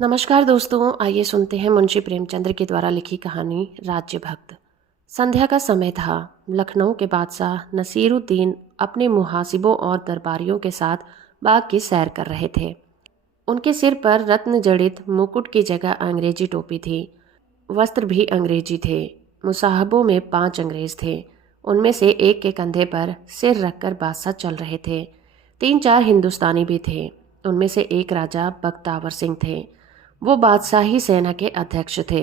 नमस्कार दोस्तों, आइए सुनते हैं मुंशी प्रेमचंद्र के द्वारा लिखी कहानी राज्य भक्त। संध्या का समय था। लखनऊ के बादशाह नसीरुद्दीन अपने मुहासिबों और दरबारियों के साथ बाग की सैर कर रहे थे। उनके सिर पर रत्न जड़ित मुकुट की जगह अंग्रेजी टोपी थी। वस्त्र भी अंग्रेजी थे। मुसाहबों में 5 अंग्रेज थे। उनमें से एक के कंधे पर सिर रखकर बादशाह चल रहे थे। 3-4 हिंदुस्तानी भी थे। उनमें से एक राजा बख्तावर सिंह थे। वो बादशाही सेना के अध्यक्ष थे।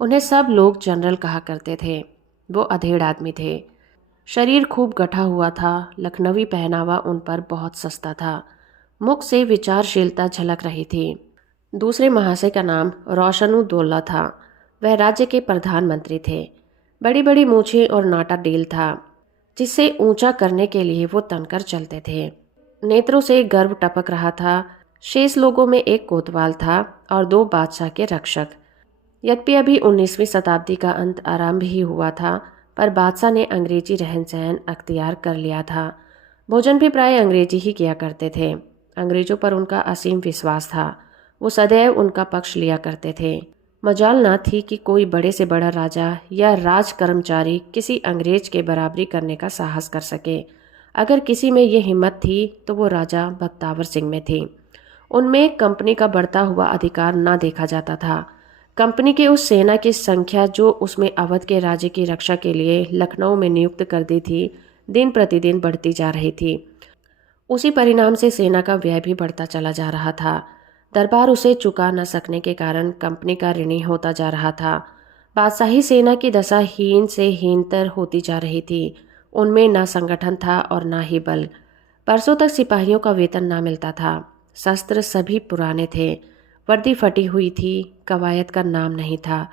उन्हें सब लोग जनरल कहा करते थे। वो अधेड़ आदमी थे। शरीर खूब गठा हुआ था। लखनवी पहनावा उन पर बहुत सस्ता था। मुख से विचारशीलता झलक रही थी। दूसरे महाशय का नाम रोशनुद्दौला था। वह राज्य के प्रधानमंत्री थे। बड़ी बड़ी मूछें और नाटा डील था, जिससे ऊंचा करने के लिए वो तनकर चलते थे। नेत्रों से गर्व टपक रहा था। शेष लोगों में एक कोतवाल था और 2 बादशाह के रक्षक। यद्यपि अभी 19वीं शताब्दी का अंत आरंभ ही हुआ था, पर बादशाह ने अंग्रेजी रहन सहन अख्तियार कर लिया था। भोजन भी प्राय अंग्रेजी ही किया करते थे। अंग्रेजों पर उनका असीम विश्वास था। वो सदैव उनका पक्ष लिया करते थे। मजाल ना थी कि कोई बड़े से बड़ा राजा या राज कर्मचारी किसी अंग्रेज के बराबरी करने का साहस कर सके। अगर किसी में ये हिम्मत थी तो वो राजा बख्तावर सिंह में थी। उनमें कंपनी का बढ़ता हुआ अधिकार ना देखा जाता था। कंपनी की उस सेना की संख्या जो उसमें अवध के राज्य की रक्षा के लिए लखनऊ में नियुक्त कर दी थी, दिन प्रतिदिन बढ़ती जा रही थी। उसी परिणाम से सेना का व्यय भी बढ़ता चला जा रहा था। दरबार उसे चुका न सकने के कारण कंपनी का ऋणी होता जा रहा था। बादशाही सेना की दशा हीन से हीनतर होती जा रही थी। उनमें ना संगठन था और ना ही बल। परसों तक सिपाहियों का वेतन ना मिलता था। शस्त्र सभी पुराने थे। वर्दी फटी हुई थी। कवायद का नाम नहीं था।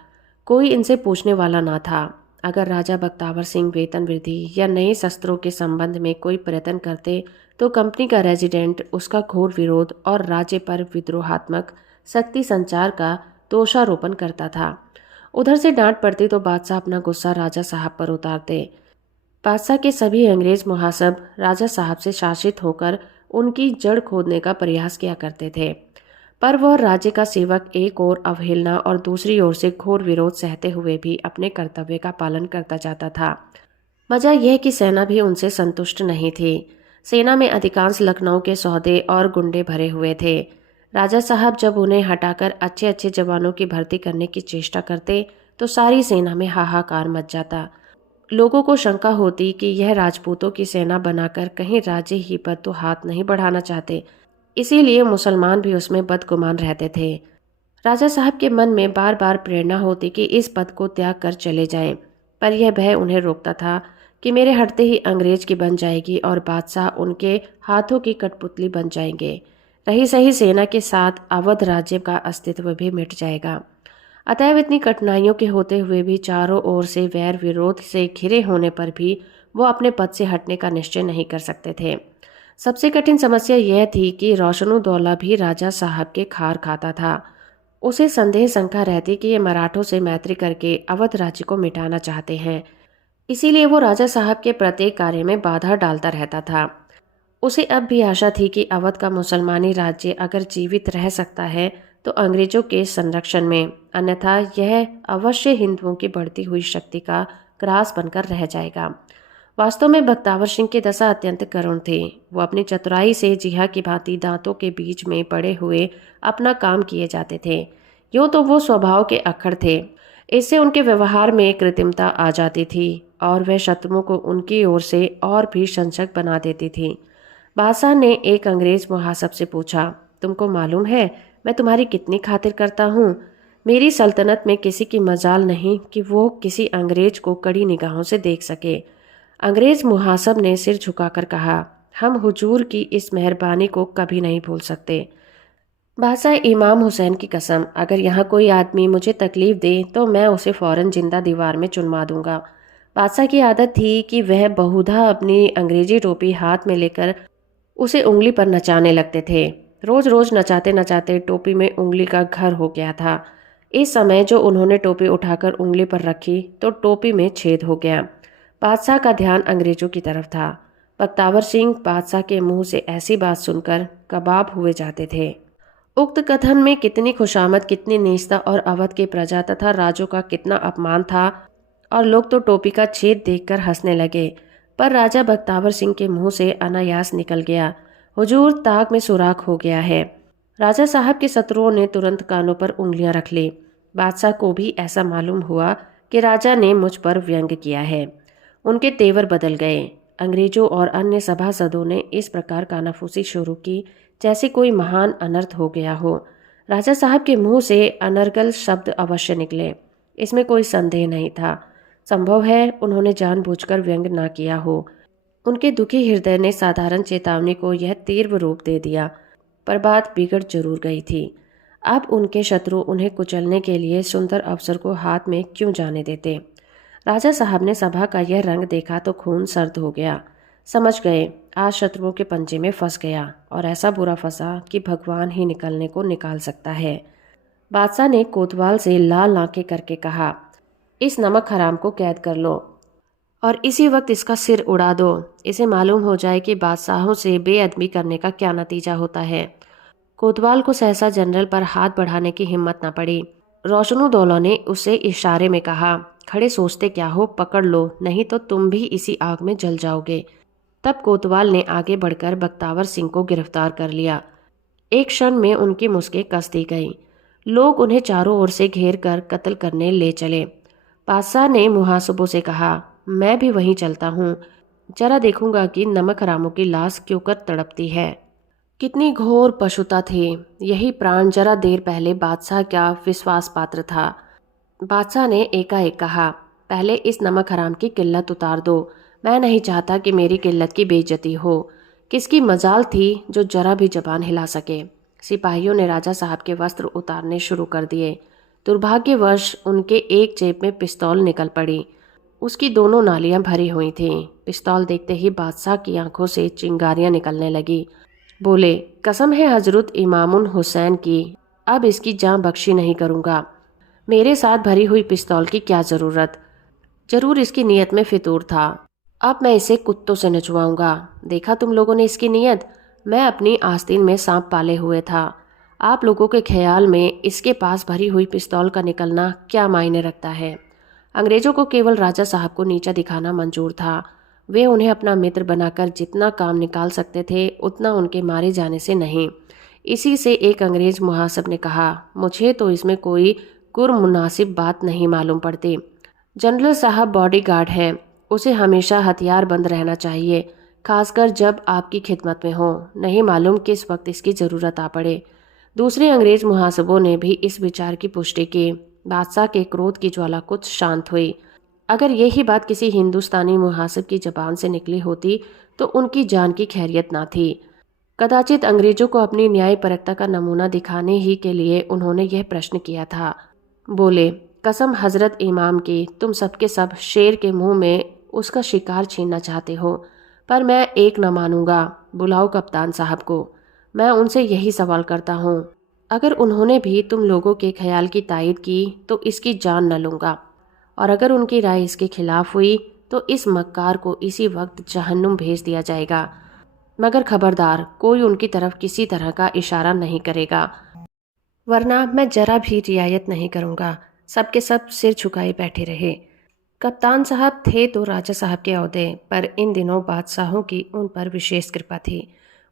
कोई इनसे पूछने वाला ना था। अगर राजा बख्तावर सिंह वेतन वृद्धि या नए शस्त्रों के संबंध में कोई प्रयत्न करते तो कंपनी का रेजिडेंट उसका घोर विरोध और राज्य पर विद्रोहात्मक शक्ति संचार का दोषारोपण करता था। उधर से डांट पड़ती तो बादशाह अपना गुस्सा राजा साहब पर उतारते। बादशाह के सभी अंग्रेज मुहासब राजा साहब से शासित होकर उनकी जड़ खोदने का प्रयास किया करते थे, पर वह राज्य का सेवक एक ओर अवहेलना और दूसरी ओर से घोर विरोध सहते हुए भी अपने कर्तव्य का पालन करता जाता था। वजह यह कि सेना भी उनसे संतुष्ट नहीं थी। सेना में अधिकांश लखनऊ के सौदे और गुंडे भरे हुए थे। राजा साहब जब उन्हें हटाकर अच्छे अच्छे जवानों की भर्ती करने की चेष्टा करते तो सारी सेना में हाहाकार मच जाता। लोगों को शंका होती कि यह राजपूतों की सेना बनाकर कहीं राज्य ही पर तो हाथ नहीं बढ़ाना चाहते। इसीलिए मुसलमान भी उसमें बदगुमान रहते थे। राजा साहब के मन में बार बार प्रेरणा होती कि इस पद को त्याग कर चले जाएं, पर यह भय उन्हें रोकता था कि मेरे हटते ही अंग्रेज की बन जाएगी और बादशाह उनके हाथों की कठपुतली बन जाएंगे। रही सही सेना के साथ अवध राज्य का अस्तित्व भी मिट जाएगा। अतएव इतनी कठिनाइयों के होते हुए भी चारों ओर से वैर विरोध से घिरे होने पर भी वो अपने पद से हटने का निश्चय नहीं कर सकते थे। सबसे कठिन समस्या यह थी कि रोशनुद्दौला भी राजा साहब के खार खाता था। उसे संदेह शंका रहती कि ये मराठों से मैत्री करके अवध राज्य को मिटाना चाहते हैं। इसीलिए वो राजा साहब के प्रत्येक कार्य में बाधा डालता रहता था। उसे अब भी आशा थी कि अवध का मुसलमानी राज्य अगर जीवित रह सकता है तो अंग्रेजों के संरक्षण में, अन्यथा यह अवश्य हिंदुओं की बढ़ती हुई शक्ति का ग्रास बनकर रह जाएगा। वास्तव में बख्तावर सिंह की दशा अत्यंत करुण थी। वो अपनी चतुराई से जिहा की भांति दांतों के बीच में पड़े हुए अपना काम किए जाते थे। यूँ तो वो स्वभाव के अक्खड़ थे। इससे उनके व्यवहार में कृत्रिमता आ जाती थी और वह शत्रुओं को उनकी ओर से और भी संशक बना देती थी। बादशाह ने एक अंग्रेज मुहासब से पूछा, तुमको मालूम है मैं तुम्हारी कितनी खातिर करता हूँ? मेरी सल्तनत में किसी की मजाल नहीं कि वो किसी अंग्रेज को कड़ी निगाहों से देख सके। अंग्रेज मुहासब ने सिर झुकाकर कहा, हम हुजूर की इस मेहरबानी को कभी नहीं भूल सकते। बादशाह इमाम हुसैन की कसम, अगर यहाँ कोई आदमी मुझे तकलीफ दे तो मैं उसे फौरन जिंदा दीवार में चुनवा दूंगा। बादशाह की आदत थी कि वह बहुधा अपनी अंग्रेजी टोपी हाथ में लेकर उसे उंगली पर नचाने लगते थे। रोज रोज नचाते नचाते टोपी में उंगली का घर हो गया था। इस समय जो उन्होंने टोपी उठाकर उंगली पर रखी तो टोपी में छेद हो गया। बादशाह का ध्यान अंग्रेजों की तरफ था। बख्तावर सिंह बादशाह के मुंह से ऐसी बात सुनकर कबाब हुए जाते थे उक्त कथन में कितनी खुशामद, कितनी नीचता और अवध के प्रजा तथा राजों का कितना अपमान था, और लोग तो टोपी का छेद देखकर हंसने लगे। पर राजा बख्तावर सिंह के मुंह से अनायास निकल गया, हुजूर, ताक में सुराख हो गया है। राजा साहब के शत्रुओं ने तुरंत कानों पर उंगलियां रख ली। बादशाह को भी ऐसा मालूम हुआ कि राजा ने मुझ पर व्यंग किया है। उनके तेवर बदल गए। अंग्रेजों और अन्य सभासदों ने इस प्रकार कानाफूसी शुरू की जैसे कोई महान अनर्थ हो गया हो। राजा साहब के मुंह से अनर्गल शब्द अवश्य निकले, इसमें कोई संदेह नहीं था। संभव है उन्होंने जानबूझकर व्यंग ना किया हो। उनके दुखी हृदय ने साधारण चेतावनी को यह तीव्र रूप दे दिया, पर बात बिगड़ जरूर गई थी। अब उनके शत्रु उन्हें कुचलने के लिए सुंदर अवसर को हाथ में क्यों जाने देते। राजा साहब ने सभा का यह रंग देखा तो खून सर्द हो गया। समझ गए आज शत्रुओं के पंजे में फंस गया, और ऐसा बुरा फंसा कि भगवान ही निकलने को निकाल सकता है। बादशाह ने कोतवाल से लाल आंखें करके कहा, इस नमक हराम को कैद कर लो और इसी वक्त इसका सिर उड़ा दो। इसे मालूम हो जाए कि बादशाहों से बेअदबी करने का क्या नतीजा होता है। कोतवाल को सहसा जनरल पर हाथ बढ़ाने की हिम्मत न पड़ी। रोशनुद्दौला ने उसे इशारे में कहा, खड़े सोचते क्या हो, पकड़ लो, नहीं तो तुम भी इसी आग में जल जाओगे। तब कोतवाल ने आगे बढ़कर बख्तावर सिंह को गिरफ्तार कर लिया। एक क्षण में उनकी मुश्कें कस दी गईं। लोग उन्हें चारों ओर से घेर कर कत्ल करने ले चले। बादशाह ने मुहासिबों से कहा, मैं भी वहीं चलता हूँ, जरा देखूंगा कि नमक हरामों की लाश क्यों कर तड़पती है। कितनी घोर पशुता थी। यही प्राण जरा देर पहले बादशाह का विश्वास पात्र था। बादशाह ने एकाएक कहा, पहले इस नमक हराम की किल्लत उतार दो। मैं नहीं चाहता कि मेरी किल्लत की बेइज्जती हो। किसकी मजाल थी जो जरा भी जबान हिला सके। सिपाहियों ने राजा साहब के वस्त्र उतारने शुरू कर दिए। दुर्भाग्यवश उनके एक जेब में पिस्तौल निकल पड़ी। उसकी दोनों नालियां भरी हुई थीं। पिस्तौल देखते ही बादशाह की आंखों से चिंगारियां निकलने लगी। बोले, कसम है हजरत इमामुल हुसैन की, अब इसकी जान बख्शी नहीं करूंगा। मेरे साथ भरी हुई पिस्तौल की क्या जरूरत। जरूर इसकी नीयत में फितूर था। अब मैं इसे कुत्तों से नचवाऊंगा। देखा तुम लोगों ने इसकी नीयत। मैं अपनी आस्तीन में सांप पाले हुए था। आप लोगों के ख्याल में इसके पास भरी हुई पिस्तौल का निकलना क्या मायने रखता है। अंग्रेजों को केवल राजा साहब को नीचा दिखाना मंजूर था। वे उन्हें अपना मित्र बनाकर जितना काम निकाल सकते थे उतना उनके मारे जाने से नहीं। इसी से एक अंग्रेज मुहासिब ने कहा, मुझे तो इसमें कोई गुरमुनासिब बात नहीं मालूम पड़ती। जनरल साहब बॉडीगार्ड हैं, उसे हमेशा हथियार बंद रहना चाहिए, खासकर जब आपकी खिदमत में हो। नहीं मालूम किस वक्त इसकी ज़रूरत आ पड़े। दूसरे अंग्रेज मुहासिबों ने भी इस विचार की पुष्टि की। बादशाह के क्रोध की ज्वाला कुछ शांत हुई। अगर यही बात किसी हिंदुस्तानी मुहासिब की जबान से निकली होती तो उनकी जान की खैरियत ना थी। कदाचित अंग्रेजों को अपनी न्यायपरकता का नमूना दिखाने ही के लिए उन्होंने यह प्रश्न किया था। बोले, कसम हजरत इमाम की, तुम सबके सब शेर के मुंह में उसका शिकार छीनना चाहते हो, पर मैं एक न मानूंगा। बुलाओ कप्तान साहब को। मैं उनसे यही सवाल करता हूँ। अगर उन्होंने भी तुम लोगों के ख्याल की तायद की तो इसकी जान न लूँगा, और अगर उनकी राय इसके खिलाफ हुई तो इस मक्कार को इसी वक्त जहन्नुम भेज दिया जाएगा। मगर खबरदार, कोई उनकी तरफ किसी तरह का इशारा नहीं करेगा, वरना मैं जरा भी रियायत नहीं करूँगा। सबके सब सिर झुकाए बैठे रहे। कप्तान साहब थे तो राजा साहब के ओहदे, पर इन दिनों बादशाहों की उन पर विशेष कृपा थी।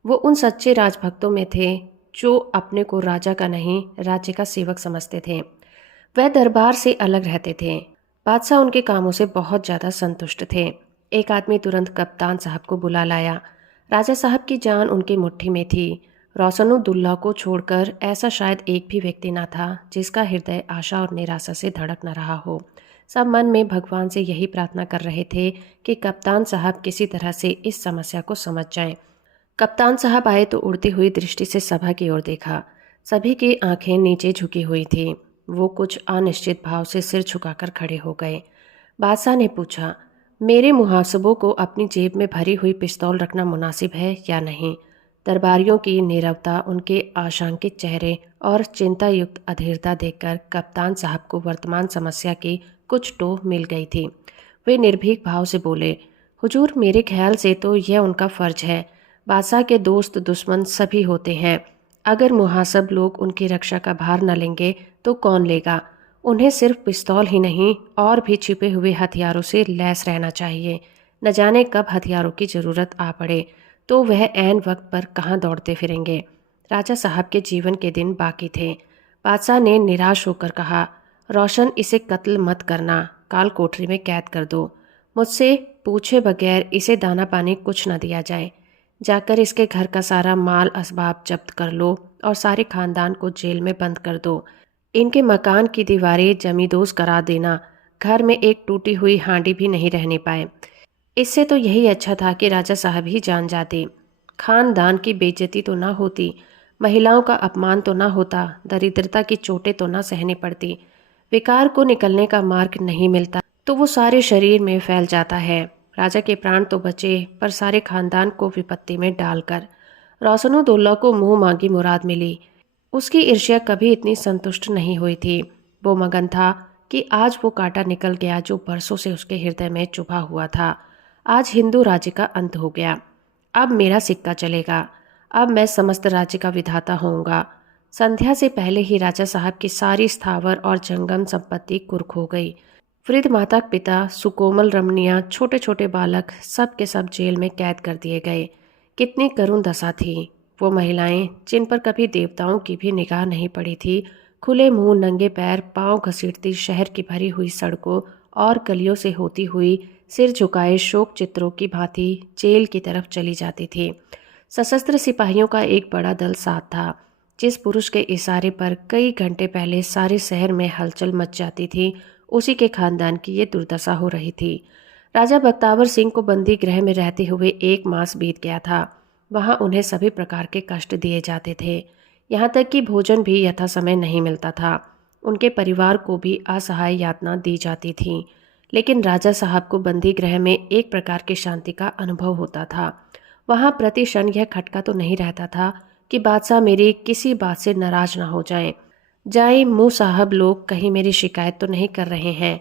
वो उन सच्चे राजभक्तों में थे जो अपने को राजा का नहीं, राज्य का सेवक समझते थे। वह दरबार से अलग रहते थे। बादशाह उनके कामों से बहुत ज़्यादा संतुष्ट थे। एक आदमी तुरंत कप्तान साहब को बुला लाया। राजा साहब की जान उनकी मुट्ठी में थी। रोशनुद्दौला को छोड़कर ऐसा शायद एक भी व्यक्ति न था जिसका हृदय आशा और निराशा से धड़क न रहा हो। सब मन में भगवान से यही प्रार्थना कर रहे थे कि कप्तान साहब किसी तरह से इस समस्या को समझ जाएं। कप्तान साहब आए तो उड़ती हुई दृष्टि से सभा की ओर देखा। सभी की आंखें नीचे झुकी हुई थीं। वो कुछ अनिश्चित भाव से सिर झुकाकर खड़े हो गए। बादशाह ने पूछा, मेरे मुहासिबों को अपनी जेब में भरी हुई पिस्तौल रखना मुनासिब है या नहीं। दरबारियों की नीरवता, उनके आशंकित चेहरे और चिंतायुक्त अधीरता देखकर कप्तान साहब को वर्तमान समस्या की कुछ टोह मिल गई थी। वे निर्भीक भाव से बोले, हुजूर, मेरे ख्याल से तो यह उनका फर्ज है। बादशाह के दोस्त दुश्मन सभी होते हैं। अगर मुहासब लोग उनकी रक्षा का भार न लेंगे तो कौन लेगा। उन्हें सिर्फ पिस्तौल ही नहीं और भी छिपे हुए हथियारों से लैस रहना चाहिए। न जाने कब हथियारों की ज़रूरत आ पड़े तो वह ऐन वक्त पर कहाँ दौड़ते फिरेंगे। राजा साहब के जीवन के दिन बाकी थे। बादशाह ने निराश होकर कहा, रोशन इसे कत्ल मत करना, काल कोठरी में कैद कर दो। मुझसे पूछे बगैर इसे दाना पानी कुछ न दिया जाए। जाकर इसके घर का सारा माल असबाब जब्त कर लो और सारे खानदान को जेल में बंद कर दो। इनके मकान की दीवारें जमींदोज करा देना। घर में एक टूटी हुई हांडी भी नहीं रहने पाए। इससे तो यही अच्छा था कि राजा साहब ही जान जाते। खानदान की बेइज्जती तो ना होती, महिलाओं का अपमान तो ना होता, दरिद्रता की चोटें तो ना सहनी पड़ती। विकार को निकलने का मार्ग नहीं मिलता तो वो सारे शरीर में फैल जाता है। राजा के प्राण तो बचे पर सारे खानदान को विपत्ति में डालकर रोशनुद्दौला को मुंह मांगी मुराद मिली। उसकी ईर्ष्या कभी इतनी संतुष्ट नहीं हुई थी। वो मगन था कि आज वो कांटा निकल गया जो बरसों से उसके हृदय में चुभा हुआ था। आज हिंदू राज्य का अंत हो गया। अब मेरा सिक्का चलेगा। अब मैं समस्त राज्य का विधाता होऊंगा। संध्या से पहले ही राजा साहब की सारी स्थावर और जंगम संपत्ति कुर्क हो गई। वृद्ध माता पिता, सुकोमल रमणियां, छोटे छोटे बालक सब के सब जेल में कैद कर दिए गए। कितनी करुण दशा थी। वो महिलाएं जिन पर कभी देवताओं की भी निगाह नहीं पड़ी थी, खुले मुंह नंगे पैर पांव घसीटती शहर की भरी हुई सड़कों और गलियों से होती हुई सिर झुकाए शोक चित्रों की भांति जेल की तरफ चली जाती थी। सशस्त्र सिपाहियों का एक बड़ा दल साथ था। जिस पुरुष के इशारे पर कई घंटे पहले सारे शहर में हलचल मच जाती थी, उसी के खानदान की ये दुर्दशा हो रही थी। राजा बख्तावर सिंह को बंदी गृह में रहते हुए 1 मास बीत गया था। वहां उन्हें सभी प्रकार के कष्ट दिए जाते थे। यहाँ तक कि भोजन भी यथा समय नहीं मिलता था। उनके परिवार को भी असहाय यातना दी जाती थी। लेकिन राजा साहब को बंदी गृह में एक प्रकार की शांति का अनुभव होता था। वहां प्रति क्षण यह खटका तो नहीं रहता था कि बादशाह मेरी किसी बात से नाराज ना हो जाए मुँह साहब लोग कहीं मेरी शिकायत तो नहीं कर रहे हैं।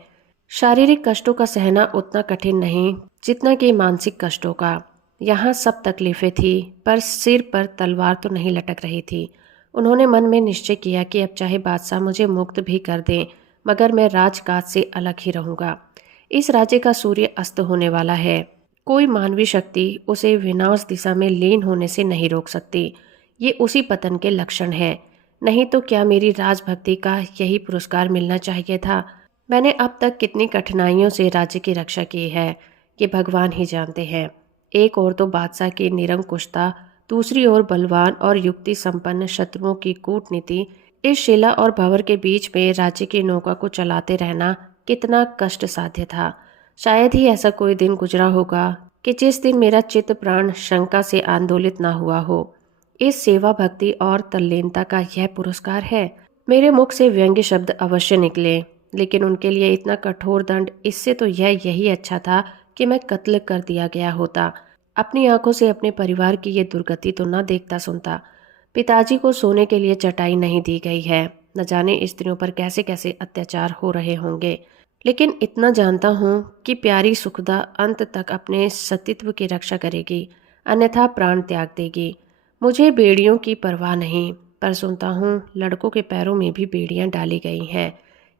शारीरिक कष्टों का सहना उतना कठिन नहीं जितना कि मानसिक कष्टों का। यहाँ सब तकलीफें थी पर सिर पर तलवार तो नहीं लटक रही थी। उन्होंने मन में निश्चय किया कि अब चाहे बादशाह मुझे मुक्त भी कर दें, मगर मैं राजकाज से अलग ही रहूंगा। इस राज्य का सूर्य अस्त होने वाला है। कोई मानवीय शक्ति उसे विनाश दिशा में लीन होने से नहीं रोक सकती। ये उसी पतन के लक्षण है। नहीं तो क्या मेरी राजभक्ति का यही पुरस्कार मिलना चाहिए था। मैंने अब तक कितनी कठिनाइयों से राज्य की रक्षा की है, ये भगवान ही जानते हैं। एक ओर तो बादशाह की निरंकुशता, दूसरी ओर बलवान और युक्ति संपन्न शत्रुओं की कूटनीति। इस शिला और भंवर के बीच में राज्य की नौका को चलाते रहना कितना कष्ट साध्य था। शायद ही ऐसा कोई दिन गुजरा होगा कि जिस दिन मेरा चित्त प्राण शंका से आंदोलित ना हुआ हो। इस सेवा भक्ति और तल्लीनता का यह पुरस्कार है। मेरे मुख से व्यंग्य शब्द अवश्य निकले, लेकिन उनके लिए इतना कठोर दंड, इससे तो यही अच्छा था कि मैं कत्ल कर दिया गया होता। अपनी आंखों से अपने परिवार की ये दुर्गति तो न देखता सुनता। पिताजी को सोने के लिए चटाई नहीं दी गई है। न जाने स्त्रियों पर कैसे कैसे अत्याचार हो रहे होंगे। लेकिन इतना जानता हूँ कि प्यारी सुखदा अंत तक अपने सतीत्व की रक्षा करेगी, अन्यथा प्राण त्याग देगी। मुझे बेड़ियों की परवाह नहीं, पर सुनता हूँ लड़कों के पैरों में भी बेड़ियां डाली गई हैं।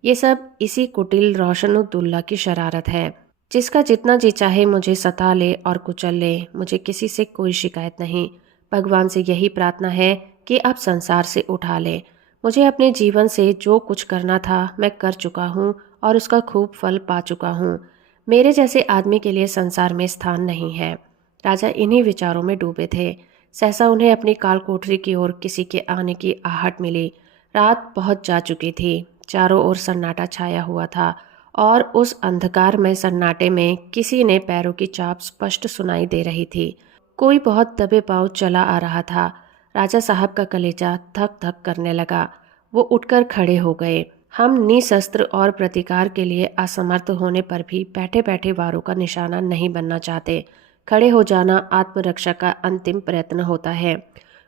ये सब इसी कुटिल रोशनुद्दौला की शरारत है। जिसका जितना जी चाहे मुझे सता ले और कुचल ले, मुझे किसी से कोई शिकायत नहीं। भगवान से यही प्रार्थना है कि अब संसार से उठा ले। मुझे अपने जीवन से जो कुछ करना था मैं कर चुका हूँ और उसका खूब फल पा चुका हूँ। मेरे जैसे आदमी के लिए संसार में स्थान नहीं है। राजा इन्हीं विचारों में डूबे थे। सहसा उन्हें अपनी काल कोठरी की ओर किसी के आने की आहट मिली। रात बहुत जा चुकी थी। चारों ओर सन्नाटा छाया हुआ था और उस अंधकार में सन्नाटे में किसी ने पैरों की चाप स्पष्ट सुनाई दे रही थी। कोई बहुत दबे पांव चला आ रहा था। राजा साहब का कलेजा धक धक करने लगा। वो उठकर खड़े हो गए। हम निशस्त्र और प्रतिकार के लिए असमर्थ होने पर भी बैठे बैठे वारों का निशाना नहीं बनना चाहते। खड़े हो जाना आत्मरक्षा का अंतिम प्रयत्न होता है।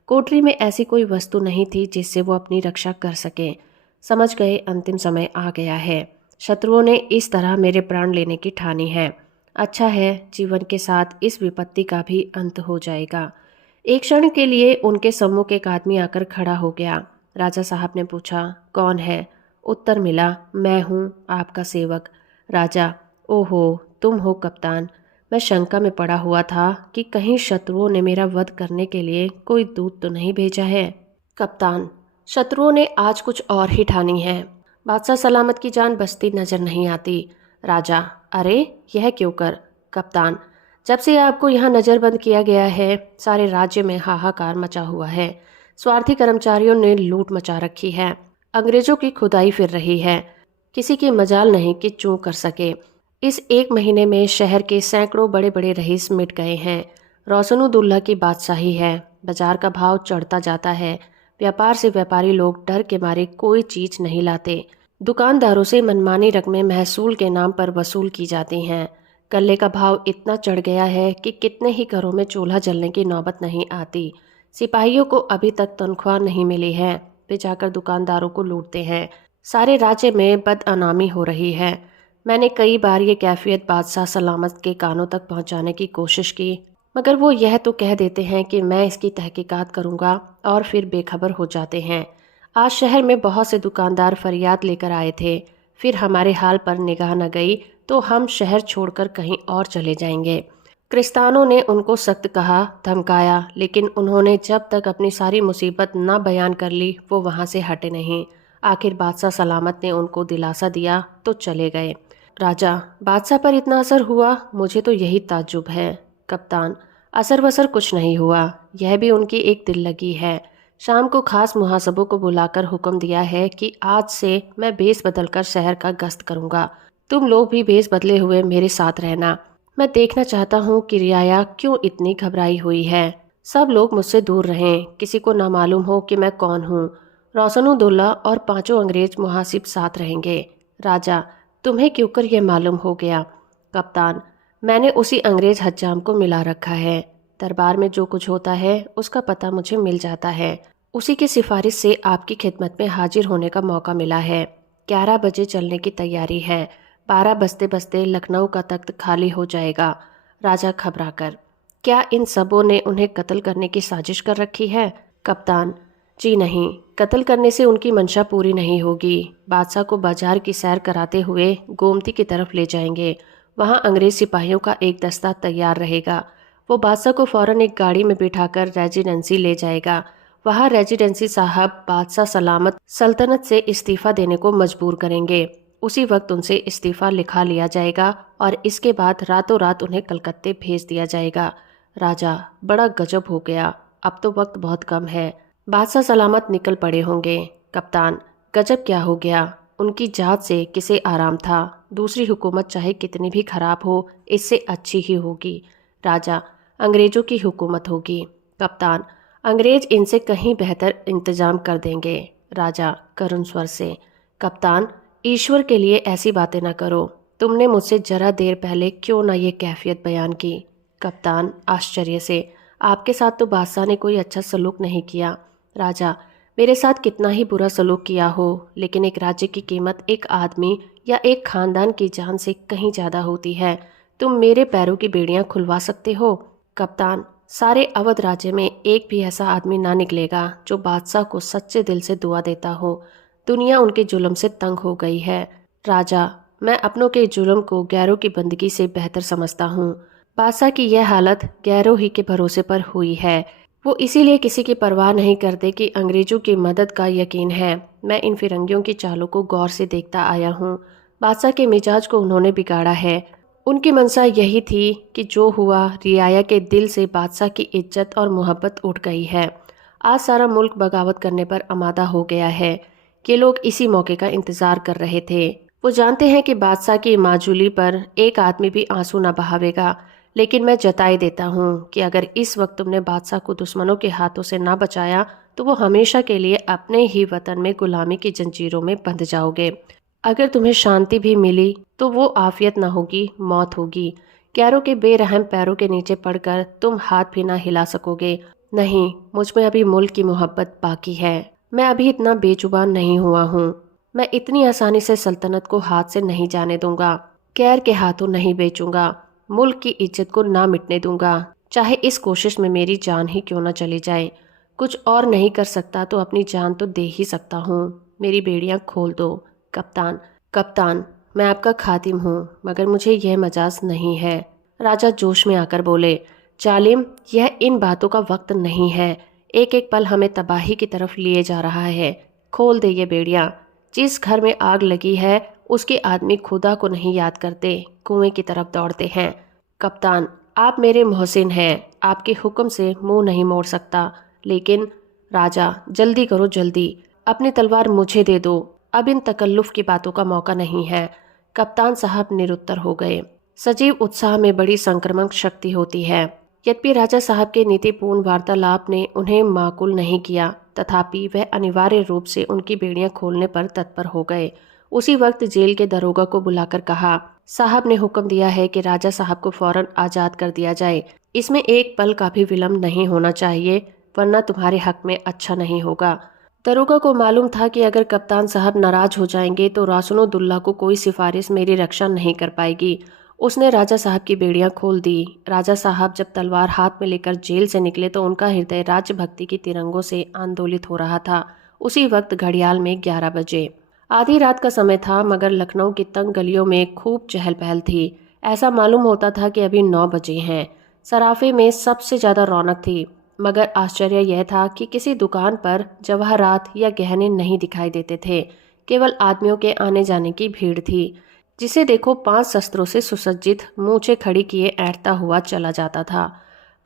कोठरी में ऐसी कोई वस्तु नहीं थी जिससे वो अपनी रक्षा कर सके। समझ गए अंतिम समय आ गया है। शत्रुओं ने इस तरह मेरे प्राण लेने की ठानी है। अच्छा है, जीवन के साथ इस विपत्ति का भी अंत हो जाएगा। एक क्षण के लिए उनके सम्मुख एक आदमी आकर खड़ा हो गया। राजा साहब ने पूछा, कौन है? उत्तर मिला, मैं हूँ, आपका सेवक। राजा, ओहो, तुम हो कप्तान। मैं शंका में पड़ा हुआ था कि कहीं शत्रुओं ने मेरा वध करने के लिए कोई दूत तो नहीं भेजा है। कप्तान, शत्रुओं ने आज कुछ और ही ठानी है। बादशाह सलामत की जान बचती नजर नहीं आती। राजा, अरे यह क्यों कर? कप्तान, जब से आपको यहाँ नज़रबंद किया गया है, सारे राज्य में हाहाकार मचा हुआ है। स्वार्थी कर्मचारियों ने लूट मचा रखी है। अंग्रेजों की खुदाई फिर रही है। किसी की मजाल नहीं कि चूं कर सके। इस एक महीने में शहर के सैकड़ों बड़े बड़े रईस मिट गए हैं। रोशनुद्दौला की बादशाही है। बाजार का भाव चढ़ता जाता है। व्यापार से व्यापारी लोग डर के मारे कोई चीज नहीं लाते। दुकानदारों से मनमानी रकमें महसूल के नाम पर वसूल की जाती हैं। गल्ले का भाव इतना चढ़ गया है कि कितने ही घरों में चूल्हा जलने की नौबत नहीं आती। सिपाहियों को अभी तक तनख्वाह नहीं मिली है। वे जाकर दुकानदारों को लूटते हैं। सारे राज्य में बदअनामी हो रही है। मैंने कई बार ये कैफियत बादशाह सलामत के कानों तक पहुंचाने की कोशिश की, मगर वो यह तो कह देते हैं कि मैं इसकी तहकीकात करूंगा और फिर बेखबर हो जाते हैं। आज शहर में बहुत से दुकानदार फरियाद लेकर आए थे। फिर हमारे हाल पर निगाह न गई तो हम शहर छोड़कर कहीं और चले जाएंगे। क्रिस्तानों ने उनको सख्त कहा, धमकाया, लेकिन उन्होंने जब तक अपनी सारी मुसीबत न बयान कर ली वो वहां से हटे नहीं। आखिर बादशाह सलामत ने उनको दिलासा दिया तो चले गए। राजा, बादशाह पर इतना असर हुआ, मुझे तो यही ताज्जुब है। कप्तान, असर वसर कुछ नहीं हुआ, यह भी उनकी एक दिल लगी है। शाम को खास मुहासबों को बुलाकर हुक्म दिया है कि आज से मैं भेस बदलकर शहर का गश्त करूंगा। तुम लोग भी भेस बदले हुए मेरे साथ रहना। मैं देखना चाहता हूँ कि रियाया क्यों इतनी घबराई हुई है। सब लोग मुझसे दूर रहें, किसी को ना मालूम हो कि मैं कौन हूँ। रोशनुद्दौला और 5 अंग्रेज मुहासिब साथ रहेंगे। राजा, तुम्हें क्यों कर यह मालूम हो गया? कप्तान, मैंने उसी अंग्रेज हज्जाम को मिला रखा है। दरबार में जो कुछ होता है उसका पता मुझे मिल जाता है। उसी की सिफारिश से आपकी खिदमत में हाजिर होने का मौका मिला है। 11 बजे चलने की तैयारी है। 12 बजते बजते लखनऊ का तख्त खाली हो जाएगा। राजा घबराकर, क्या इन सबों ने उन्हें कत्ल करने की साजिश कर रखी है? कप्तान, जी नहीं, कत्ल करने से उनकी मंशा पूरी नहीं होगी। बादशाह को बाजार की सैर कराते हुए गोमती की तरफ ले जाएंगे। वहां अंग्रेज सिपाहियों का एक दस्ता तैयार रहेगा। वो बादशाह को फौरन एक गाड़ी में बिठाकर रेजिडेंसी ले जाएगा। वहां रेजिडेंसी साहब बादशाह सलामत सल्तनत से इस्तीफा देने को मजबूर करेंगे। उसी वक्त उनसे इस्तीफा लिखा लिया जाएगा और इसके बाद रातों रात उन्हें कलकत्ते भेज दिया जाएगा। राजा, बड़ा गजब हो गया। अब तो वक्त बहुत कम है। बादशाह सलामत निकल पड़े होंगे। कप्तान, गजब क्या हो गया? उनकी जात से किसे आराम था? दूसरी हुकूमत चाहे कितनी भी खराब हो, इससे अच्छी ही होगी। राजा, अंग्रेजों की हुकूमत होगी। कप्तान, अंग्रेज इनसे कहीं बेहतर इंतजाम कर देंगे। राजा करुण स्वर से, कप्तान, ईश्वर के लिए ऐसी बातें ना करो। तुमने मुझसे जरा देर पहले क्यों ना ये कैफियत बयान की? कप्तान आश्चर्य से, आपके साथ तो बादशाह ने कोई अच्छा सलूक नहीं किया। राजा, मेरे साथ कितना ही बुरा सलूक किया हो, लेकिन एक राज्य की कीमत एक आदमी या एक खानदान की जान से कहीं ज़्यादा होती है। तुम मेरे पैरों की बेड़ियां खुलवा सकते हो। कप्तान, सारे अवध राज्य में एक भी ऐसा आदमी ना निकलेगा जो बादशाह को सच्चे दिल से दुआ देता हो। दुनिया उनके जुल्म से तंग हो गई है। राजा, मैं अपनों के जुल्म को गैरों की बंदगी से बेहतर समझता हूँ। बादशाह की यह हालत गैरों ही के भरोसे पर हुई है। वो इसीलिए किसी की परवाह नहीं करते कि अंग्रेजों की मदद का यकीन है। मैं इन फिरंगियों की चालों को गौर से देखता आया हूँ। बादशाह के मिजाज को उन्होंने बिगाड़ा है। उनकी मंशा यही थी कि जो हुआ, रियाया के दिल से बादशाह की इज्जत और मोहब्बत उठ गई है। आज सारा मुल्क बगावत करने पर आमादा हो गया है। ये लोग इसी मौके का इंतजार कर रहे थे। वो जानते हैं कि बादशाह की माजूली पर एक आदमी भी आंसू न बहावेगा। लेकिन मैं जताई देता हूँ कि अगर इस वक्त तुमने बादशाह को दुश्मनों के हाथों से ना बचाया तो वो हमेशा के लिए अपने ही वतन में गुलामी की जंजीरों में बंध जाओगे। अगर तुम्हें शांति भी मिली तो वो आफियत ना होगी, मौत होगी। गैरों के बेरहम पैरों के नीचे पड़कर तुम हाथ भी ना हिला सकोगे। नहीं, मुझ में अभी मुल्क की मोहब्बत बाकी है। मैं अभी इतना बेजुबान नहीं हुआ हूँ। मैं इतनी आसानी से सल्तनत को हाथ से नहीं जाने दूंगा। गैर के हाथों नहीं बेचूंगा। मुल्क की इज्जत को ना मिटने दूंगा। चाहे इस कोशिश में मेरी जान ही क्यों न चली जाए। कुछ और नहीं कर सकता तो अपनी जान तो दे ही सकता हूँ। मेरी बेड़ियाँ खोल दो। कप्तान, कप्तान, मैं आपका खातिम हूँ, मगर मुझे यह मजाज नहीं है। राजा जोश में आकर बोले, जालिम, यह इन बातों का वक्त नहीं है। एक एक पल हमें तबाही की तरफ लिए जा रहा है। खोल दे ये बेड़ियाँ। जिस घर में आग लगी है उसके आदमी खुदा को नहीं याद करते, कुएं की तरफ दौड़ते हैं। कप्तान, आप मेरे मोहसिन हैं, आपके हुक्म से मुंह नहीं मोड़ सकता, लेकिन राजा, जल्दी करो जल्दी, अपनी तलवार मुझे दे दो। अब इन तकल्लुफ की बातों का मौका नहीं है। कप्तान साहब निरुत्तर हो गए। सजीव उत्साह में बड़ी संक्रामक शक्ति होती है। यद्यपि राजा साहब के नीतिपूर्ण वार्तालाप ने उन्हें माकूल नहीं किया, तथापि वह अनिवार्य रूप से उनकी बेड़ियां खोलने पर तत्पर हो गए। उसी वक्त जेल के दरोगा को बुलाकर कहा, साहब ने हुक्म दिया है कि राजा साहब को फौरन आजाद कर दिया जाए। इसमें एक पल का भी विलम्ब नहीं होना चाहिए, वरना तुम्हारे हक में अच्छा नहीं होगा। दरोगा को मालूम था कि अगर कप्तान साहब नाराज हो जाएंगे तो रासुनुद्दौला को कोई सिफारिश मेरी रक्षा नहीं कर पाएगी। उसने राजा साहब की बेड़ियां खोल दी। राजा साहब जब तलवार हाथ में लेकर जेल से निकले तो उनका हृदय राज्यभक्ति की तिरंगों से आंदोलित हो रहा था। उसी वक्त घड़ियाल में 11 बजे। आधी रात का समय था, मगर लखनऊ की तंग गलियों में खूब चहल पहल थी। ऐसा मालूम होता था कि अभी 9 बजे हैं। सराफे में सबसे ज्यादा रौनक थी, मगर आश्चर्य यह था कि किसी दुकान पर जवाहरात या गहने नहीं दिखाई देते थे। केवल आदमियों के आने जाने की भीड़ थी। जिसे देखो 5 शस्त्रों से सुसज्जित मूछें खड़ी किए ऐंठता हुआ चला जाता था।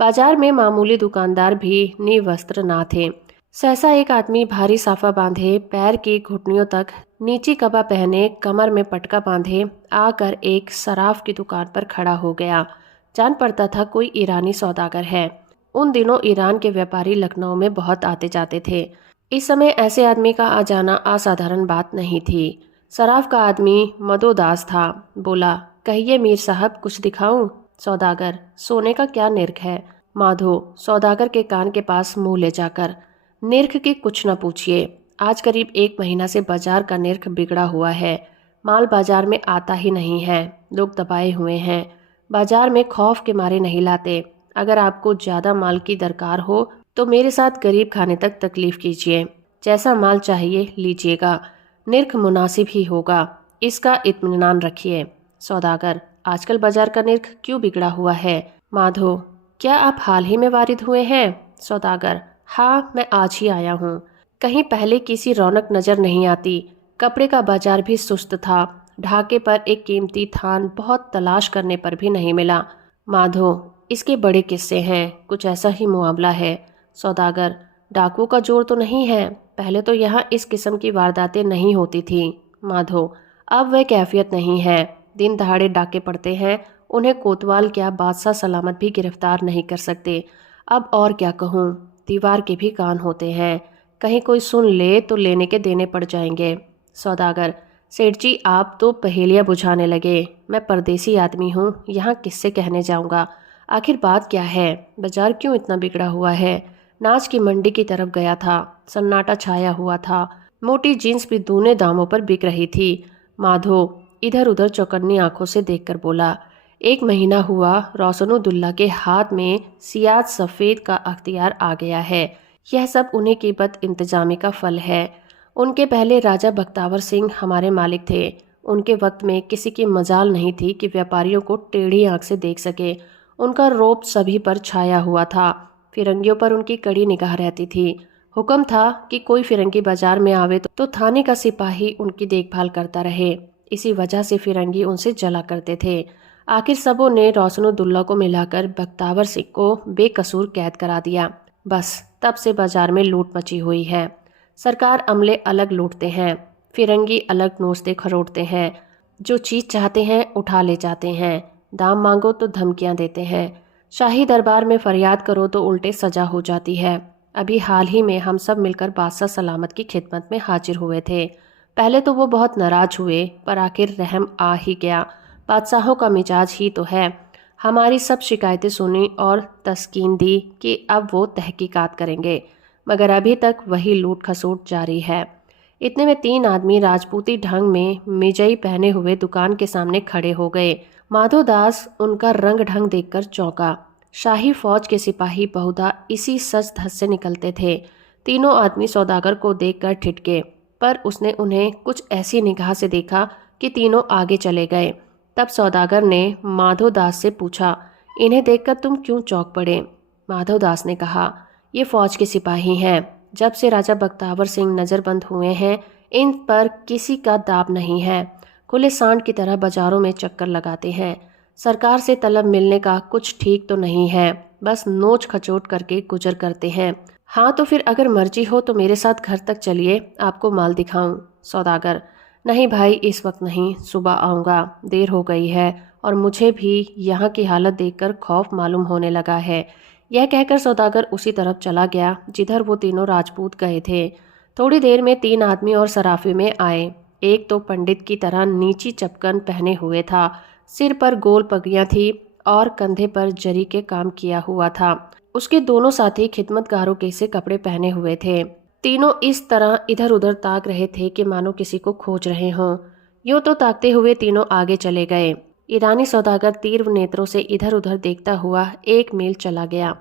बाजार में मामूली दुकानदार भी निवस्त्र ना थे। सहसा एक आदमी भारी साफा बांधे, पैर की घुटनियों तक नीची कबा पहने, कमर में पटका बांधे आकर एक सराफ की दुकान पर खड़ा हो गया। जान पड़ता था कोई ईरानी सौदागर है। उन दिनों ईरान के व्यापारी लखनऊ में बहुत आते जाते थे। इस समय ऐसे आदमी का आ जाना असाधारण बात नहीं थी। सराफ का आदमी मदोदास था। बोला, कहिए मीर साहब, कुछ दिखाऊं? सौदागर, सोने का क्या निरख है? माधो, सौदागर के कान के पास मुंह ले जाकर, निरख की कुछ न पूछिए। आज करीब 1 महीना से बाजार का निरख बिगड़ा हुआ है। माल बाजार में आता ही नहीं है। लोग दबाए हुए हैं। बाजार में खौफ के मारे नहीं लाते। अगर आपको ज्यादा माल की दरकार हो तो मेरे साथ गरीब खाने तक तकलीफ कीजिए। जैसा माल चाहिए लीजिएगा। निरख मुनासिब ही होगा, इसका इत्मीनान रखिए। सौदागर, आजकल बाजार का निरख क्यों बिगड़ा हुआ है? माधो, क्या आप हाल ही में वारिद हुए हैं? सौदागर, हाँ, मैं आज ही आया हूँ। कहीं पहले किसी रौनक नजर नहीं आती। कपड़े का बाजार भी सुस्त था। ढाके पर एक कीमती थान बहुत तलाश करने पर भी नहीं मिला। माधो, इसके बड़े किस्से हैं, कुछ ऐसा ही मुआवला है। सौदागर, डाकुओं का जोर तो नहीं है? पहले तो यहाँ इस किस्म की वारदातें नहीं होती थी। माधो, अब वह कैफियत नहीं है। दिन दहाड़े डाके पड़ते हैं, उन्हें कोतवाल क्या बादशाह सलामत भी गिरफ्तार नहीं कर सकते। अब और क्या कहूँ, दीवार के भी कान होते हैं। कहीं कोई सुन ले तो लेने के देने पड़ जाएंगे। सौदागर, सेठ जी, आप तो पहेलियाँ बुझाने लगे। मैं परदेसी आदमी हूँ, यहाँ किससे कहने जाऊँगा? आखिर बात क्या है? बाजार क्यों इतना बिगड़ा हुआ है? नाच की मंडी की तरफ गया था। सन्नाटा छाया हुआ था। मोटी जींस भी दूने दामों पर बिक रही थी। माधो इधर उधर चौकन्नी आंखों से देखकर बोला, 1 महीना हुआ रोशनुद्दौला के हाथ में सियाद सफ़ेद का अख्तियार आ गया है। यह सब उन्हीं की बद इंतजामी का फल है। उनके पहले राजा बख्तावर सिंह हमारे मालिक थे। उनके वक्त में किसी की मजाल नहीं थी कि व्यापारियों को टेढ़ी आंख से देख सके। उनका रौब सभी पर छाया हुआ था। फिरंगियों पर उनकी कड़ी निगाह रहती थी। हुक्म था कि कोई फिरंगी बाजार में आवे तो थाने का सिपाही उनकी देखभाल करता रहे। इसी वजह से फिरंगी उनसे जला करते थे। आखिर सबों ने रोशनुद्दौला को मिलाकर बख्तावर सिंह को बेकसूर कैद करा दिया। बस तब से बाजार में लूट मची हुई है। सरकार अमले अलग लूटते हैं, फिरंगी अलग नोचते खरोटते हैं। जो चीज चाहते हैं उठा ले जाते हैं। दाम मांगो तो धमकियां देते हैं। शाही दरबार में फरियाद करो तो उल्टे सजा हो जाती है। अभी हाल ही में हम सब मिलकर बादशाह सलामत की खिदमत में हाजिर हुए थे। पहले तो वो बहुत नाराज हुए, पर आखिर रहम आ ही गया। बादशाहों का मिजाज ही तो है। हमारी सब शिकायतें सुनी और तस्कीन दी कि अब वो तहकीकात करेंगे, मगर अभी तक वही लूट खसोट जारी है। इतने में 3 आदमी राजपूती ढंग में मिजई पहने हुए दुकान के सामने खड़े हो गए। माधोदास उनका रंग ढंग देखकर चौंका। शाही फौज के सिपाही बहुधा इसी सच धज से निकलते थे। तीनों आदमी सौदागर को देखकर ठिठके, पर उसने उन्हें कुछ ऐसी निगाह से देखा कि तीनों आगे चले गए। तब सौदागर ने माधोदास से पूछा, इन्हें देखकर तुम क्यों चौंक पड़े? माधवदास ने कहा, ये फौज के सिपाही हैं। जब से राजा बख्तावर सिंह नज़रबंद हुए हैं, इन पर किसी का दाब नहीं है। खुले सांड की तरह बाजारों में चक्कर लगाते हैं। सरकार से तलब मिलने का कुछ ठीक तो नहीं है, बस नोच खचोट करके गुजर करते हैं। हाँ तो फिर अगर मर्जी हो तो मेरे साथ घर तक चलिए, आपको माल दिखाऊं। सौदागर, नहीं भाई, इस वक्त नहीं, सुबह आऊँगा, देर हो गई है और मुझे भी यहाँ की हालत देखकर खौफ मालूम होने लगा है। यह कहकर सौदागर उसी तरफ चला गया जिधर वो तीनों राजपूत गए थे। थोड़ी देर में 3 आदमी और सराफे में आए। एक तो पंडित की तरह नीची चपकन पहने हुए था, सिर पर गोल पगड़ियाँ थी और कंधे पर जरी के काम किया हुआ था। उसके दोनों साथी खिदमतगारों के से कपड़े पहने हुए थे। तीनों इस तरह इधर उधर ताक रहे थे कि मानो किसी को खोज रहे हों। यूं तो ताकते हुए तीनों आगे चले गए। ईरानी सौदागर तीव्र नेत्रों से इधर उधर देखता हुआ 1 मील चला गया।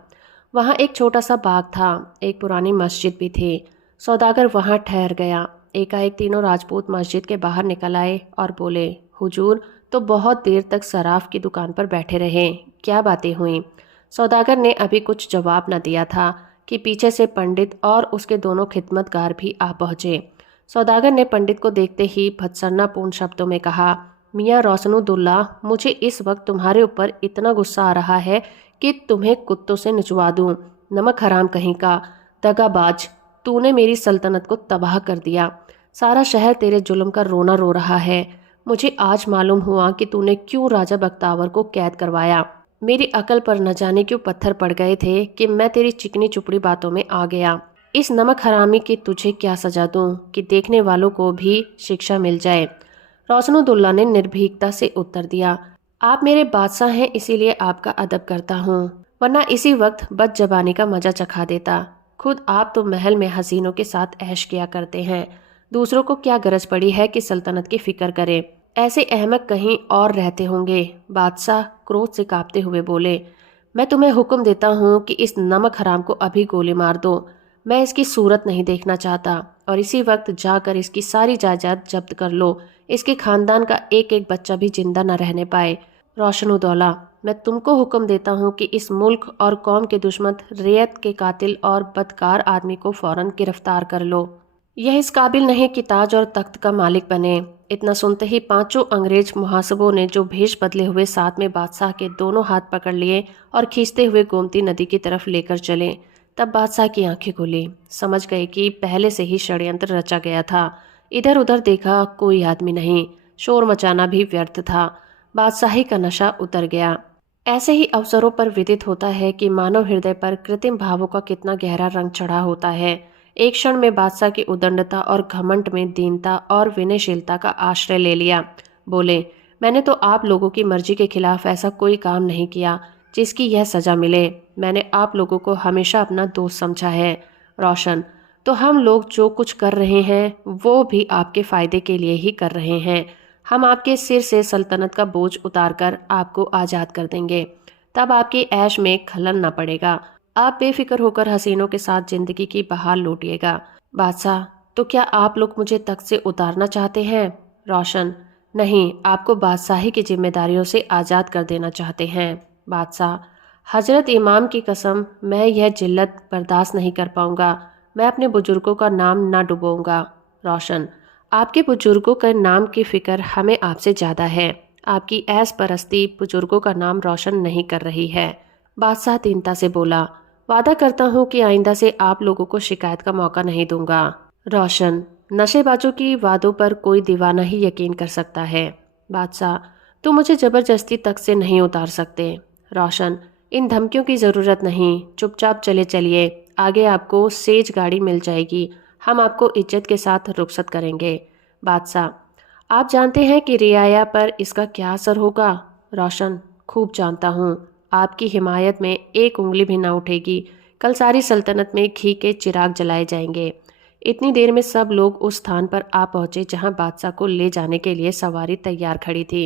वहाँ एक छोटा सा बाग था, एक पुरानी मस्जिद भी थी। सौदागर वहाँ ठहर गया। एकाएक तीनों राजपूत मस्जिद के बाहर निकल आए और बोले, हुजूर तो बहुत देर तक सराफ की दुकान पर बैठे रहे, क्या बातें हुई? सौदागर ने अभी कुछ जवाब न दिया था कि पीछे से पंडित और उसके दोनों खिदमतगार भी आ पहुँचे। सौदागर ने पंडित को देखते ही भत्सनापूर्ण शब्दों में कहा, मियाँ रोशनुद्दौला, मुझे इस वक्त तुम्हारे ऊपर इतना गुस्सा आ रहा है कि तुम्हें कुत्तों से निचवा दूं। नमक हराम कहीं का, दगाबाज, तूने मेरी सल्तनत को तबाह कर दिया। सारा शहर तेरे जुल्म का रोना रो रहा है। मुझे आज मालूम हुआ कि तूने क्यों राजा बख्तावर को कैद करवाया। मेरी अकल पर न जाने क्यों पत्थर पड़ गए थे कि मैं तेरी चिकनी चुपड़ी बातों में आ गया। इस नमक हरामी की तुझे क्या सजा दूं कि देखने वालों को भी शिक्षा मिल जाए? रोशनुद्दौला ने निर्भीकता से उत्तर दिया, आप मेरे बादशाह हैं, इसीलिए आपका अदब करता हूँ, वरना इसी वक्त बदजबानी का मजा चखा देता। खुद आप तो महल में हसीनों के साथ ऐश किया करते हैं, दूसरों को क्या गरज पड़ी है कि सल्तनत की फिक्र करे? ऐसे अहमक कहीं और रहते होंगे। बादशाह क्रोध से कांपते हुए बोले, मैं तुम्हें हुक्म देता हूँ कि इस नमक हराम को अभी गोली मार दो। मैं इसकी सूरत नहीं देखना चाहता, और इसी वक्त जाकर इसकी सारी जायदाद जब्त कर लो। इसके खानदान का एक एक बच्चा भी जिंदा न रहने पाए। रोशनुद्दौला, मैं तुमको हुक्म देता हूँ कि इस मुल्क और कौम के दुश्मन रियत के कातिल और बदकार आदमी को फौरन गिरफ्तार कर लो। यह इस काबिल नहीं कि ताज और तख्त का मालिक बने। इतना सुनते ही 5 अंग्रेज मुहासिबों ने जो भेष बदले हुए साथ में बादशाह के दोनों हाथ पकड़ लिए और खींचते हुए गोमती नदी की तरफ लेकर चले। तब बादशाह की आंखें खुली, समझ गए कि पहले से ही षड्यंत्र रचा गया था। इधर उधर देखा, कोई आदमी नहीं, शोर मचाना भी व्यर्थ था। बादशाही का नशा उतर गया। ऐसे ही अवसरों पर विदित होता है कि मानव हृदय पर कृत्रिम भावों का कितना गहरा रंग चढ़ा होता है। एक क्षण में बादशाह की उदंडता और घमंड में दीनता और विनयशीलता का आश्रय ले लिया। बोले, मैंने तो आप लोगों की मर्जी के खिलाफ ऐसा कोई काम नहीं किया जिसकी यह सजा मिले। मैंने आप लोगों को हमेशा अपना दोस्त समझा है। रोशन, तो हम लोग जो कुछ कर रहे हैं वो भी आपके फायदे के लिए ही कर रहे हैं। हम आपके सिर से सल्तनत का बोझ उतारकर आपको आज़ाद कर देंगे। तब आपकी ऐश में खलल न पड़ेगा। आप बेफिक्र होकर हसीनों के साथ जिंदगी की बहार लूटिएगा। बादशाह, तो क्या आप लोग मुझे तख्त से उतारना चाहते हैं? रोशन, नहीं, आपको बादशाही की जिम्मेदारियों से आज़ाद कर देना चाहते हैं। बादशाह, हजरत इमाम की कसम, मैं यह जिल्लत बर्दाश्त नहीं कर पाऊंगा। मैं अपने बुजुर्गों का नाम ना डुबोऊंगा। रोशन, आपके बुजुर्गों के नाम की फिक्र हमें आपसे ज़्यादा है। आपकी ऐस परस्ती बुजुर्गों का नाम रोशन नहीं कर रही है। बादशाह दीनता से बोला, वादा करता हूँ कि आइंदा से आप लोगों को शिकायत का मौका नहीं दूंगा। रोशन, नशेबाजों की वादों पर कोई दीवाना ही यकीन कर सकता है। बादशाह, तुम मुझे जबरदस्ती तख्त से नहीं उतार सकते। रोशन, इन धमकियों की ज़रूरत नहीं, चुपचाप चले चलिए, आगे आपको सेज गाड़ी मिल जाएगी, हम आपको इज्जत के साथ रुखसत करेंगे। बादशाह, आप जानते हैं कि रियाया पर इसका क्या असर होगा? रोशन, खूब जानता हूँ। आपकी हिमायत में एक उंगली भी ना उठेगी। कल सारी सल्तनत में घी के चिराग जलाए जाएंगे। इतनी देर में सब लोग उस स्थान पर आ पहुंचे जहां बादशाह को ले जाने के लिए सवारी तैयार खड़ी थी।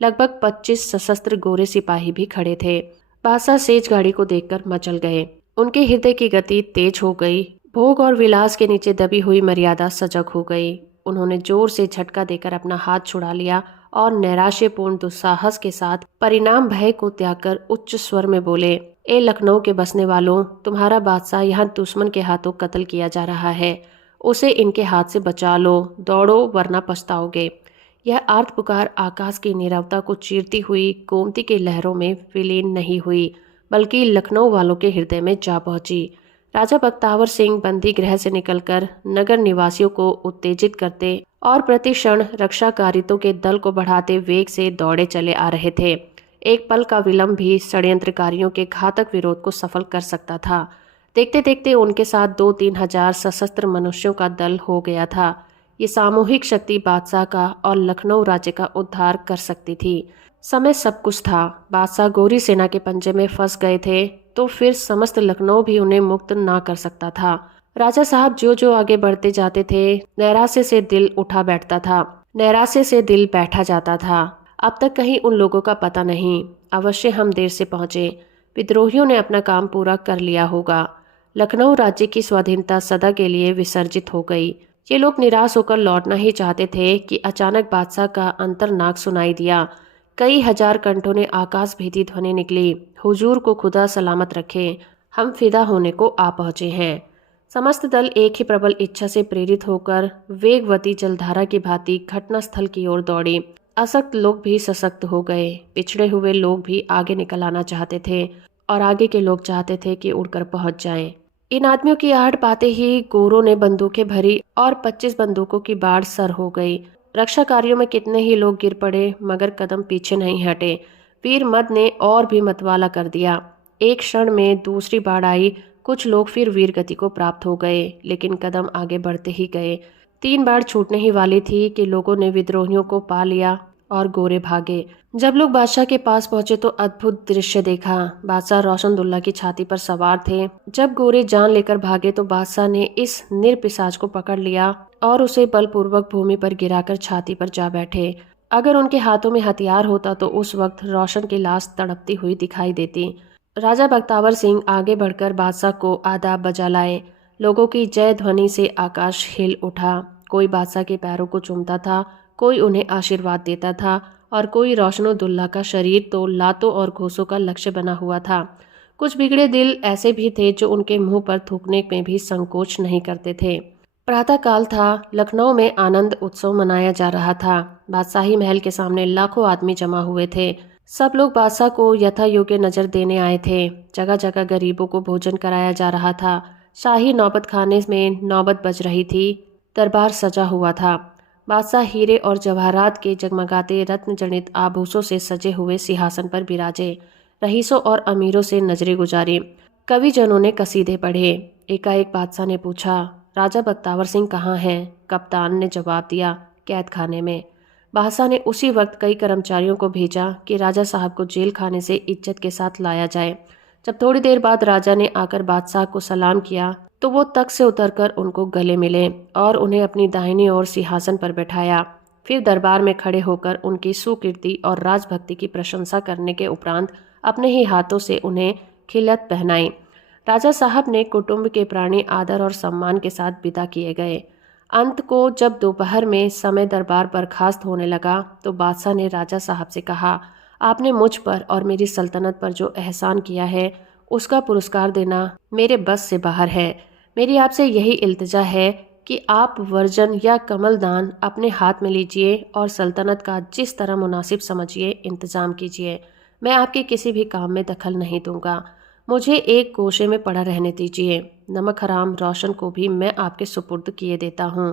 लगभग 25 सशस्त्र गोरे सिपाही भी खड़े थे। बादशाह सेज गाड़ी को देखकर मचल गए। उनके हृदय की गति तेज हो गई। भोग और विलास के नीचे दबी हुई मर्यादा सजग हो गई। उन्होंने जोर से झटका देकर अपना हाथ छुड़ा लिया और नैराश्यपूर्ण दुस्साहस के साथ परिणाम भय को त्याग कर उच्च स्वर में बोले, ए लखनऊ के बसने वालों, तुम्हारा बादशाह यहाँ दुश्मन के हाथों कत्ल किया जा रहा है। उसे इनके हाथ से बचा लो, दौड़ो वरना पछताओगे। यह आर्त पुकार आकाश की नीरवता को चीरती हुई गोमती की लहरों में विलीन नहीं हुई, बल्कि लखनऊ वालों के हृदय में जा पहुंची। राजा बख्तावर सिंह बंदी गृह से निकलकर नगर निवासियों को उत्तेजित करते और प्रतिक्षण रक्षाकारितों के दल को बढ़ाते वेग से दौड़े चले आ रहे थे। एक पल का विलंब भी षड्यंत्रकारियों के घातक विरोध को सफल कर सकता था। देखते देखते उनके साथ 2-3 हजार सशस्त्र मनुष्यों का दल हो गया था। ये सामूहिक शक्ति बादशाह का और लखनऊ राज्य का उद्धार कर सकती थी। समय सब कुछ था। बादशाह गोरी सेना के पंजे में फंस गए थे तो फिर समस्त लखनऊ भी उन्हें मुक्त ना कर सकता था। राजा साहब जो जो आगे बढ़ते जाते थे, नैराश्य से दिल उठा बैठता था, नैराश्य से दिल बैठा जाता था। अब तक कहीं उन लोगों का पता नहीं। अवश्य हम देर से पहुंचे। विद्रोहियों ने अपना काम पूरा कर लिया होगा। लखनऊ राज्य की स्वाधीनता सदा के लिए विसर्जित हो गई। ये लोग निराश होकर लौटना ही चाहते थे कि अचानक बादशाह का अंतरनाक सुनाई दिया। कई हजार कंठों ने आकाश भेदी ध्वनि निकली, हुजूर को खुदा सलामत रखे, हम फिदा होने को आ पहुंचे हैं। समस्त दल एक ही प्रबल इच्छा से प्रेरित होकर वेगवती जलधारा की भांति घटनास्थल की ओर दौड़ी। असक्त लोग भी सशक्त हो गए। पिछड़े हुए लोग भी आगे निकल आना चाहते थे और आगे के लोग चाहते थे कि उड़कर पहुंच जाएं। इन आदमियों की आहट पाते ही गोरों ने बंदूकें भरी और 25 बंदूकों की बाढ़ सर हो गई। रक्षा कार्यों में कितने ही लोग गिर पड़े मगर कदम पीछे नहीं हटे। वीर मद ने और भी मतवाला कर दिया। एक क्षण में दूसरी बाढ़ आई। कुछ लोग फिर वीर गति को प्राप्त हो गए, लेकिन कदम आगे बढ़ते ही गए। 3 बाढ़ छूटने ही वाली थी कि लोगों ने विद्रोहियों को पा लिया और गोरे भागे। जब लोग बादशाह के पास पहुंचे तो अद्भुत दृश्य देखा। बादशाह रोशनदुल्ला की छाती पर सवार थे। जब गोरे जान लेकर भागे तो बादशाह ने इस निरपिशाच को पकड़ लिया और उसे बलपूर्वक भूमि पर गिराकर छाती पर जा बैठे। अगर उनके हाथों में हथियार होता तो उस वक्त रोशन की लाश तड़पती हुई दिखाई देती। राजा बख्तावर सिंह आगे बढ़कर बादशाह को आदाब बजा लाए। लोगों की जय ध्वनि से आकाश हिल उठा। कोई बादशाह के पैरों को चूमता था, कोई उन्हें आशीर्वाद देता था और कोई रोशनुद्दौला का शरीर तो लातों और घूंसों का लक्ष्य बना हुआ था। कुछ बिगड़े दिल ऐसे भी थे जो उनके मुंह पर थूकने में भी संकोच नहीं करते थे। प्रातः काल था। लखनऊ में आनंद उत्सव मनाया जा रहा था। बादशाही महल के सामने लाखों आदमी जमा हुए थे। सब लोग बादशाह को यथा योग्य नजर देने आए थे। जगह जगह गरीबों को भोजन कराया जा रहा था। शाही नौबत खाने में नौबत बज रही थी। दरबार सजा हुआ था। बादशाह हीरे और जवाहरात के जगमगाते रत्न जनित आभूषों से सजे हुए सिंहासन पर विराजे। रईसों और अमीरों से नजरें गुजारी। कविजनों ने कसीदे पढ़े। एकाएक बादशाह ने पूछा, राजा बख्तावर सिंह कहाँ हैं? कप्तान ने जवाब दिया, कैद खाने में। बादशाह ने उसी वक्त कई कर्मचारियों को भेजा कि राजा साहब को जेल खाने से इज्जत के साथ लाया जाए। जब थोड़ी देर बाद राजा ने आकर बादशाह को सलाम किया तो वो तख्त से उतरकर उनको गले मिले और उन्हें अपनी दाहिनी ओर सिंहासन पर बैठाया। फिर दरबार में खड़े होकर उनकी सुकीर्ति और राजभक्ति की प्रशंसा करने के उपरांत अपने ही हाथों से उन्हें खिलत पहनाई। राजा साहब ने कुटुंब के प्राणी आदर और सम्मान के साथ विदा किए गए। अंत को जब दोपहर में समय दरबार बर्खास्त होने लगा तो बादशाह ने राजा साहब से कहा, आपने मुझ पर और मेरी सल्तनत पर जो एहसान किया है उसका पुरस्कार देना मेरे बस से बाहर है। मेरी आपसे यही इल्तिजा है कि आप वर्जन या कमलदान अपने हाथ में लीजिए और सल्तनत का जिस तरह मुनासिब समझिए इंतजाम कीजिए। मैं आपके किसी भी काम में दखल नहीं दूंगा। मुझे एक गोशे में पड़ा रहने दीजिए। नमक हराम रोशन को भी मैं आपके सुपुर्द किए देता हूँ।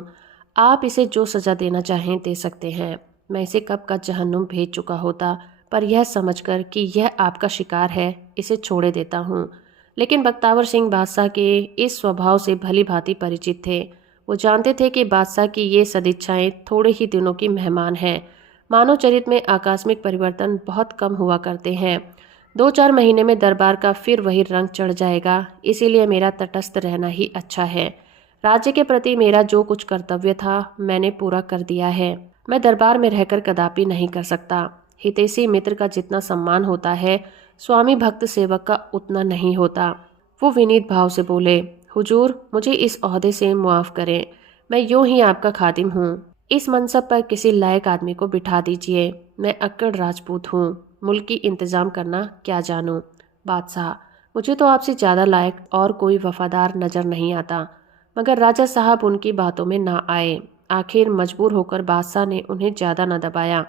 आप इसे जो सज़ा देना चाहें दे सकते हैं। मैं इसे कब का जहन्नुम भेज चुका होता, पर यह समझकर कि यह आपका शिकार है इसे छोड़े देता हूँ। लेकिन बख्तावर सिंह बादशाह के इस स्वभाव से भली भांति परिचित थे। वो जानते थे कि बादशाह की ये सदिच्छाएं थोड़े ही दिनों की मेहमान हैं। मानव चरित्र में आकस्मिक परिवर्तन बहुत कम हुआ करते हैं। 2-4 महीने में दरबार का फिर वही रंग चढ़ जाएगा। इसीलिए मेरा तटस्थ रहना ही अच्छा है। राज्य के प्रति मेरा जो कुछ कर्तव्य था मैंने पूरा कर दिया है। मैं दरबार में रहकर कदापि नहीं कर सकता। हितैषी मित्र का जितना सम्मान होता है स्वामी भक्त सेवक का उतना नहीं होता। वो विनीत भाव से बोले, हुजूर मुझे इस ओहदे से मुआफ़ करें, मैं यूं ही आपका खादिम हूँ। इस मनसब पर किसी लायक आदमी को बिठा दीजिए। मैं अक्कड़ राजपूत हूँ, मुल्क की इंतज़ाम करना क्या जानूँ। बादशाह, मुझे तो आपसे ज़्यादा लायक और कोई वफादार नज़र नहीं आता। मगर राजा साहब उनकी बातों में ना आए। आखिर मजबूर होकर बादशाह ने उन्हें ज़्यादा न दबाया।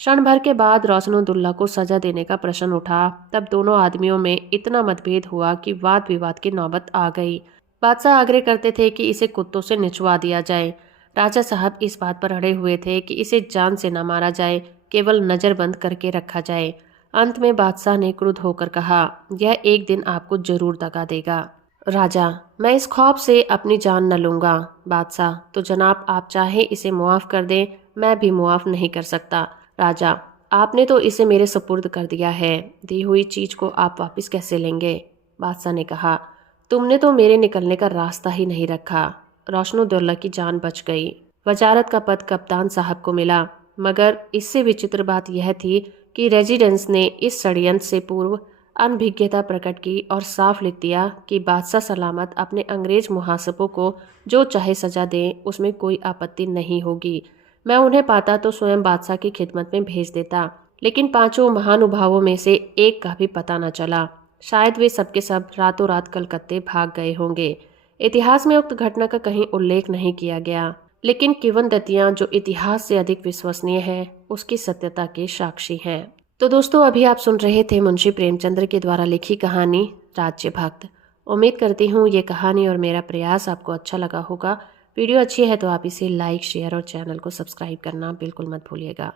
क्षण भर के बाद रोशनुद्दौला को सजा देने का प्रश्न उठा। तब दोनों आदमियों में इतना मतभेद हुआ कि वाद विवाद की नौबत आ गई। बादशाह आग्रह करते थे कि इसे कुत्तों से निचवा दिया जाए। राजा साहब इस बात पर अड़े हुए थे कि इसे जान से न मारा जाए, केवल नज़रबंद करके रखा जाए। अंत में बादशाह ने क्रुद्ध होकर कहा, यह एक दिन आपको जरूर दगा देगा। राजा, मैं इस खौफ से अपनी जान न लूँगा। बादशाह, तो जनाब आप चाहे इसे मुआफ़ कर दें, मैं भी मुआफ़ नहीं कर सकता। राजा, आपने तो इसे मेरे सुपुर्द कर दिया है, दी हुई चीज को आप वापस कैसे लेंगे। बादशाह ने कहा, तुमने तो मेरे निकलने का रास्ता ही नहीं रखा। रोशनुद्दौला की जान बच गई। वजारत का पद कप्तान साहब को मिला। मगर इससे विचित्र बात यह थी कि रेजिडेंस ने इस षड्यंत्र से पूर्व अनभिज्ञता प्रकट की और साफ लिख दिया कि बादशाह सलामत अपने अंग्रेज मुहासबों को जो चाहे सजा दें, उसमें कोई आपत्ति नहीं होगी। मैं उन्हें पाता तो स्वयं बादशाह की खिदमत में भेज देता, लेकिन पांचों महानुभावों में से एक का भी पता न चला। शायद वे सबके सब रातों रात कलकत्ते भाग गए होंगे। इतिहास में उक्त घटना का कहीं उल्लेख नहीं किया गया, लेकिन किंवदंतियां जो इतिहास से अधिक विश्वसनीय है, उसकी सत्यता के साक्षी हैं। तो दोस्तों, अभी आप सुन रहे थे मुंशी प्रेमचंद्र के द्वारा लिखी कहानी राज्य भक्त। उम्मीद करती हूँ ये कहानी और मेरा प्रयास आपको अच्छा लगा होगा। वीडियो अच्छी है तो आप इसे लाइक, शेयर और चैनल को सब्सक्राइब करना बिल्कुल मत भूलिएगा।